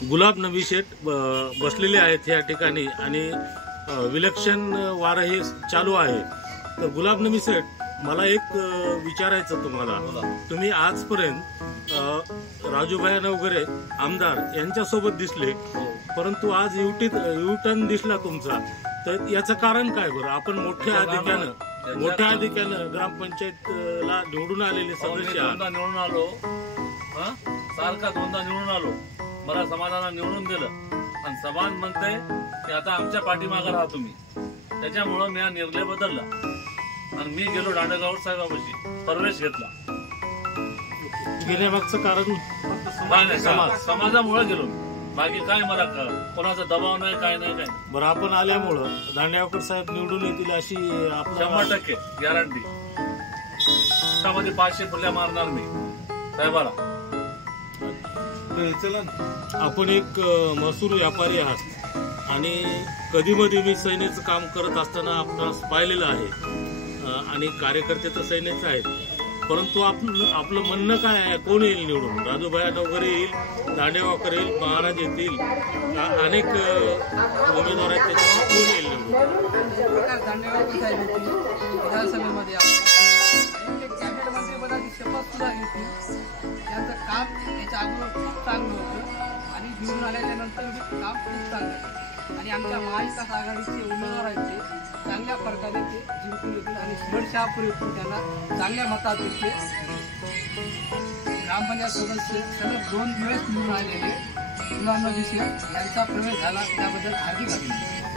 गुलाब नबी शेठ बसलेले आहेत या ठिकाणी आणि विलक्षण वारं हे चालू आहे। तर गुलाब नबी शेठ, मला एक विचारायचं तुम्हाला, तुम्ही आजपर्यंत राजूभाई नवघरे आमदार यांच्यासोबत दिसले, परंतु आज यू टर्न दिसला तुमचा, तर याचं कारण काय बरं? आपण मोठ्या अधिक्यानं ग्रामपंचायतला निवडून आलेले सदस्य निवडून आलो, सारखा दोनदा निवडून आलो, मला समाजाला निवडून दिलं आणि समाज म्हणते की आता आमच्या पाठीमागे राहा तुम्ही, त्याच्यामुळं मी हा निर्णय बदलला आणि मी गेलो दांडेगाव साहेबापाशी प्रवेश घेतला। गेल्यामागचं कारण समाजामुळे गेलो, बाकी काय मला कोणाचा दबाव नाही, काय नाही। बरं, आपण आल्यामुळं दांडेगावकर साहेब निवडून येतील अशी 100% गॅरंटी। त्यामध्ये 500 फुल्या मारणार मी साहेबाला। आपण एक महसूल व्यापारी आहात आणि कधी मध्ये मी सैन्याचं काम करत असताना आपणास पाहिलेलं आहे आणि कार्यकर्ते तर सैन्याचे आहेत, परंतु आपलं म्हणणं काय आहे? कोण येईल निवडून? राजूभाई नवघरे येईल, दांडेगावकर येईल, महाराज येतील, अनेक उमेदवार आहेत, त्याच्यात कोण येईल निवडून? दांडेगावकर साहेब येतील विधानसभेमध्ये, कॅबिनेट मंत्रिपदाची शपथ सुद्धा घेतील। त्यांचं काम याच्या अगोदर खूप चांगलं होतं आणि निवडून आल्याच्या नंतर काम खूप चांगलं आहे आणि आमच्या महाविकास आघाडीचे उमेदवार आहेत ते चांगल्या प्रकारे ते जिंकून येतील आणि सुरक्षापूर येथून त्यांना चांगल्या मतात येते। ग्रामपंचायत सदस्य सलग 2 वेळेस निवडून आलेले गुलाब नबी शेठ यांचा प्रवेश झाला, त्याबद्दल हार्दिक अभिनंदन।